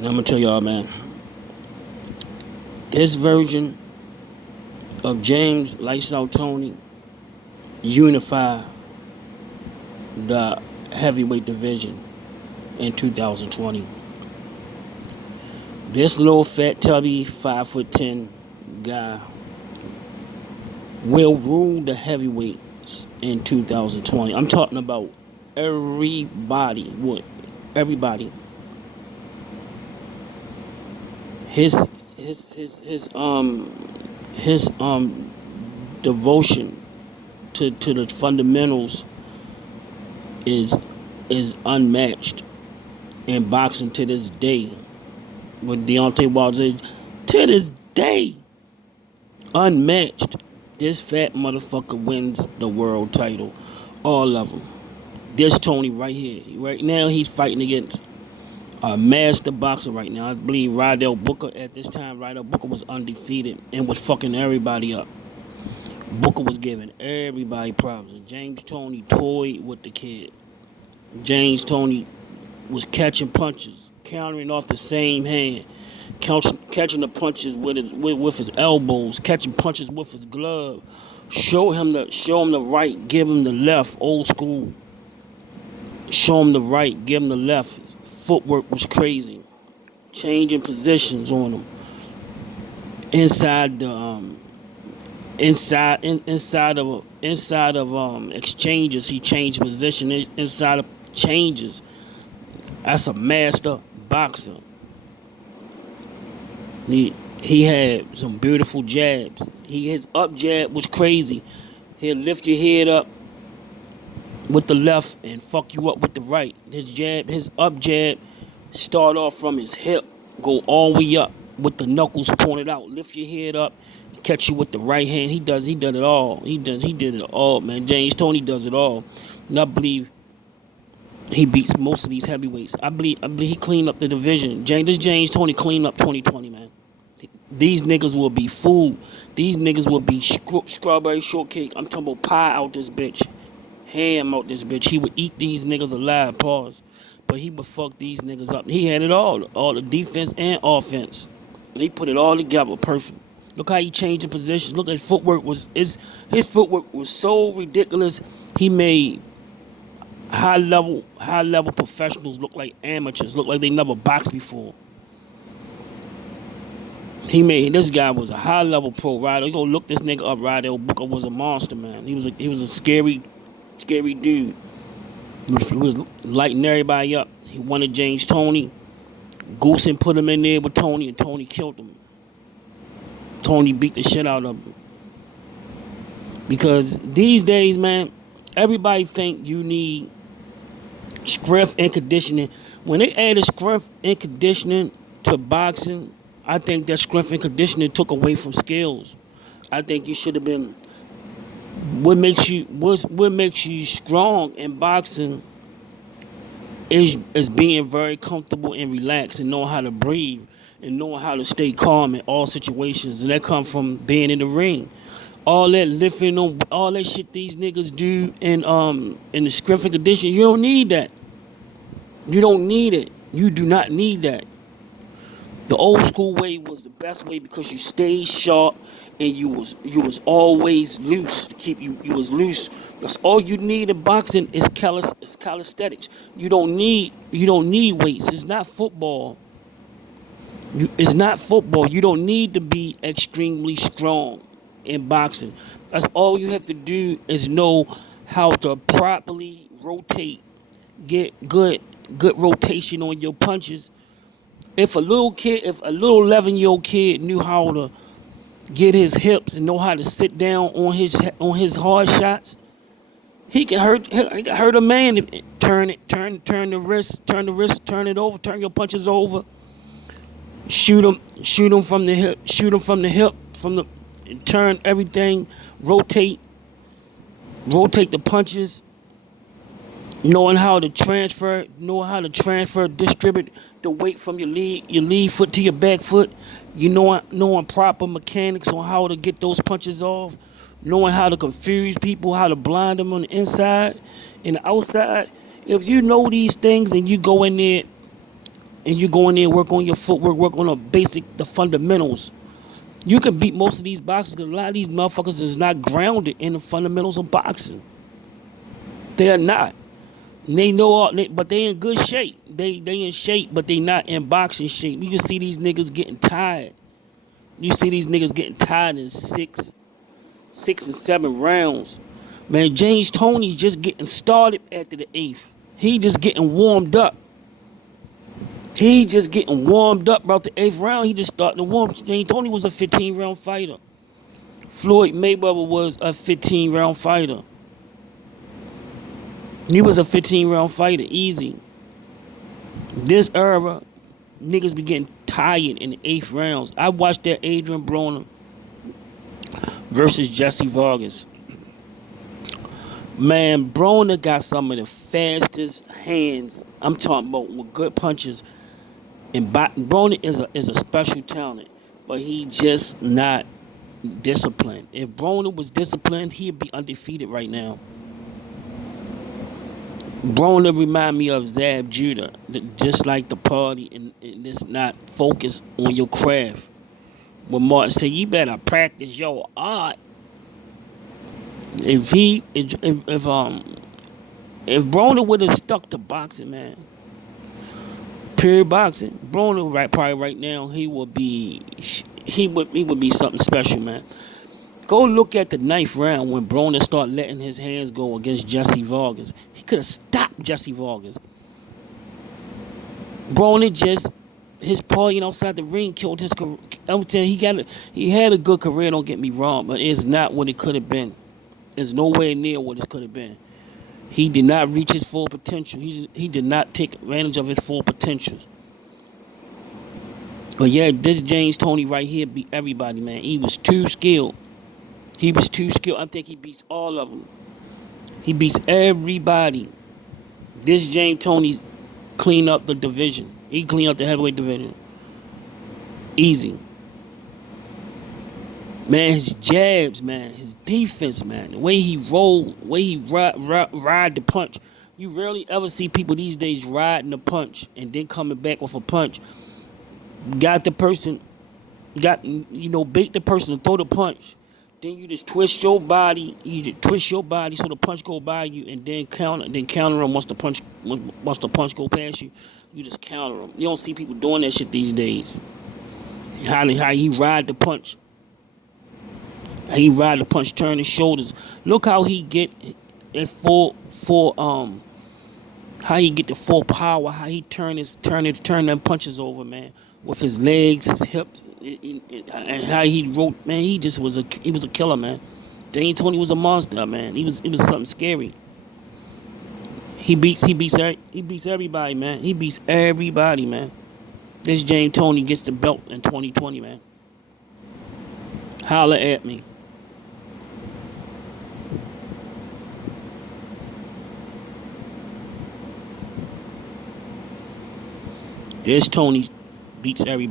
And I'm gonna tell y'all, man, this version of James Lights Out Tony unify the heavyweight division in 2020. This little fat tubby 5'10" guy will rule the heavyweights in 2020. I'm talking about everybody. What? Everybody. His his his his um his devotion to the fundamentals is is unmatched in boxing to this day. With Deontay Wilder, to this day, unmatched. This fat motherfucker wins the world title, all of them. This Tony right here, right now, he's fighting against a master boxer right now. I believe Rydell Booker at this time. Rydell Booker was undefeated and was fucking everybody up. Booker was giving everybody problems. And James Tony toyed with the kid. James Tony was catching punches, countering off the same hand, catching the punches with his elbows, catching punches with his glove. Show him the right, give him the left, old school. Show him the right, give him the left. Footwork was crazy, changing positions on him. Inside of exchanges, he changed position. Inside of changes, that's a master boxer. He had some beautiful jabs. His up jab was crazy. He'll lift your head up with the left and fuck you up with the right. His up jab, start off from his hip, go all the way up with the knuckles pointed out. Lift your head up, catch you with the right hand. He did it all. He did it all, man. James Tony does it all. And I believe he beats most of these heavyweights. I believe he cleaned up the division. James Tony cleaned up 2020, man. These niggas will be food. These niggas will be strawberry shortcake. I'm talking about pie out this bitch. Ham out this bitch. He would eat these niggas alive, pause. But he would fuck these niggas up. He had it all the defense and offense. He put it all together, perfect. Look how he changed the positions. Look at his footwork his footwork was so ridiculous. He made high level professionals look like amateurs, look like they never boxed before. This guy was a high level pro rider. You go look this nigga up. Rydell Booker was a monster, man. He was a scary dude. He was lighting everybody up. He wanted James Tony. Goosen put him in there with Tony, and Tony killed him. Tony beat the shit out of him. Because these days, man, everybody think you need strength and conditioning. When they added strength and conditioning to boxing, I think that strength and conditioning took away from skills. I think you should have been. What makes you strong in boxing is being very comfortable and relaxed and knowing how to breathe and knowing how to stay calm in all situations. And that comes from being in the ring. All that lifting on all that shit these niggas do in the strength and conditioning, you don't need that. You don't need it. You do not need that. The old school way was the best way because you stayed sharp and you was always loose. To keep you was loose. That's all you need in boxing is calisthenics. You don't need weights. It's not football. It's not football. You don't need to be extremely strong in boxing. That's all you have to do is know how to properly rotate, get good rotation on your punches. If a little 11-year-old kid knew how to get his hips and know how to sit down on his hard shots, he can hurt a man. Turn the wrist, turn it over, turn your punches over. Shoot him from the hip, turn everything, rotate the punches. Knowing how to transfer, distribute the weight from your lead foot to your back foot. Knowing proper mechanics on how to get those punches off. Knowing how to confuse people, how to blind them on the inside and the outside. If you know these things and you go in there and you go in there, work on your footwork, work on the fundamentals. You can beat most of these boxers because a lot of these motherfuckers is not grounded in the fundamentals of boxing. They are not. They know all, but they in good shape. They in shape, but they not in boxing shape. You can see these niggas getting tired. You see these niggas getting tired in six and 7 rounds. Man, James Toney's just getting started after the 8th. He just getting warmed up. He just getting warmed up about the 8th round. He just starting to warm. James Toney was a 15-round fighter. Floyd Mayweather was a 15-round fighter. He was a 15-round fighter, easy. This era, niggas be getting tired in the 8th rounds. I watched that Adrian Broner versus Jesse Vargas. Man, Broner got some of the fastest hands. I'm talking about with good punches. And Broner is a special talent, but he just not disciplined. If Broner was disciplined, he'd be undefeated right now. Broner remind me of Zab Judah, just like the party, and it's not focused on your craft. When Martin said, "You better practice your art." If Broner would have stuck to boxing, man, pure boxing, Broner probably right now he would be something special, man. Go look at the 9th round when Broner started letting his hands go against Jesse Vargas. He could have stopped Jesse Vargas. Broner just, his partying outside the ring killed his career. I'm telling you, he had a good career, don't get me wrong, but it's not what it could have been. It's nowhere near what it could have been. He did not reach his full potential. He did not take advantage of his full potential. But yeah, this James Toney right here beat everybody, man. He was too skilled. I think he beats all of them. He beats everybody. This James Toney cleaned up the division. He cleaned up the heavyweight division. Easy. Man, his jabs, man, his defense, man, the way he rolled, the way he ride the punch. You rarely ever see people these days riding the punch and then coming back with a punch. Bait the person to throw the punch. Then you just twist your body. So the punch go by you, and then counter them once the punch go past you. You just counter them. You don't see people doing that shit these days. How he ride the punch. Turn his shoulders. Look how he get at how he get the full power. How he turn them punches over, man, with his legs, his hips, and how he wrote, man. He was a killer, man. James Toney was a monster, man. It was something scary. He beats everybody, man. He beats everybody, man. This James Toney gets the belt in 2020, man. Holla at me. This Toney beats everybody.